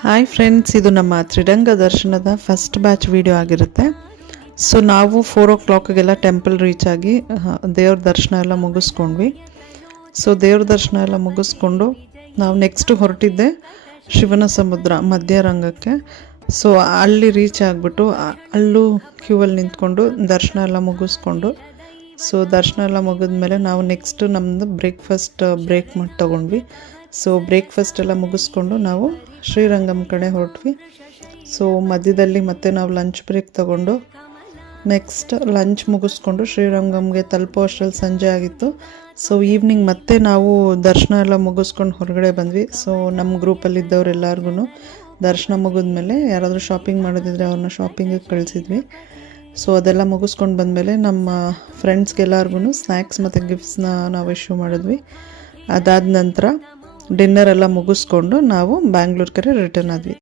Hi friends, ಇದು ನಮ್ಮ ತ್ರಿರಂಗ ದರ್ಶನದ ಫಸ್ಟ್ ಬ್ಯಾಚ್ ವಿಡಿಯೋ ಆಗಿರುತ್ತೆ. ಸೊ ನಾವು 4 o'clockಗೆಲ್ಲ ಟೆಂಪಲ್ ರೀಚ್ ಆಗಿ ದೇವ್ರ ದರ್ಶನ ಎಲ್ಲ ಮುಗಿಸ್ಕೊಂಡ್ವಿ. ಸೊ ದೇವ್ರ ದರ್ಶನ ಎಲ್ಲ ಮುಗಿಸ್ಕೊಂಡು ನಾವು ನೆಕ್ಸ್ಟ್ ಹೊರಟಿದ್ದೆ ಶಿವನ ಸಮುದ್ರ ಮಧ್ಯರಂಗಕ್ಕೆ. ಸೊ ಅಲ್ಲಿ ರೀಚ್ ಆಗಿಬಿಟ್ಟು ಅಲ್ಲೂ ಕ್ಯೂವಲ್ಲಿ ನಿಂತ್ಕೊಂಡು ದರ್ಶನ ಎಲ್ಲ ಮುಗಿಸ್ಕೊಂಡು, ಸೊ ದರ್ಶನ ಎಲ್ಲ ಮುಗಿದ್ಮೇಲೆ ನಾವು ನೆಕ್ಸ್ಟ್ ನಮ್ಮದು ಬ್ರೇಕ್ ಮಾಡಿ ತೊಗೊಂಡ್ವಿ. ಸೊ ಬ್ರೇಕ್ಫಾಸ್ಟ್ ಎಲ್ಲ ಮುಗಿಸ್ಕೊಂಡು ನಾವು ಶ್ರೀರಂಗಂ ಕಡೆ ಹೊರಟ್ವಿ. ಸೊ ಮಧ್ಯದಲ್ಲಿ ಮತ್ತೆ ನಾವು ಲಂಚ್ ಬ್ರೇಕ್ ತೊಗೊಂಡು ನೆಕ್ಸ್ಟ್ ಲಂಚ್ ಮುಗಿಸ್ಕೊಂಡು ಶ್ರೀರಂಗಂಗೆ ತಲುಪೋ ಅಷ್ಟರಲ್ಲಿ ಸಂಜೆ ಆಗಿತ್ತು. ಸೊ ಈವ್ನಿಂಗ್ ಮತ್ತೆ ನಾವು ದರ್ಶನ ಎಲ್ಲ ಮುಗಿಸ್ಕೊಂಡು ಹೊರಗಡೆ ಬಂದ್ವಿ. ಸೊ ನಮ್ಮ ಗ್ರೂಪಲ್ಲಿದ್ದವ್ರೆಲ್ಲರಿಗೂ ದರ್ಶನ ಮುಗಿದ್ಮೇಲೆ ಯಾರಾದರೂ ಶಾಪಿಂಗ್ ಮಾಡೋದಿದ್ರೆ ಅವ್ರನ್ನ ಶಾಪಿಂಗಿಗೆ ಕಳಿಸಿದ್ವಿ. ಸೊ ಅದೆಲ್ಲ ಮುಗಿಸ್ಕೊಂಡು ಬಂದಮೇಲೆ ನಮ್ಮ ಫ್ರೆಂಡ್ಸ್ಗೆಲ್ಲರಿಗೂ ಸ್ನ್ಯಾಕ್ಸ್ ಮತ್ತು ಗಿಫ್ಟ್ಸ್ನ ನಾವು ಇಶ್ಯೂ ಮಾಡಿದ್ವಿ. ಅದಾದ ನಂತರ ಡಿನ್ನರ್ ಎಲ್ಲ ಮುಗಿಸ್ಕೊಂಡು ನಾವು ಬ್ಯಾಂಗ್ಳೂರ್ ಕಡೆ ರಿಟರ್ನ್ ಆದ್ವಿ.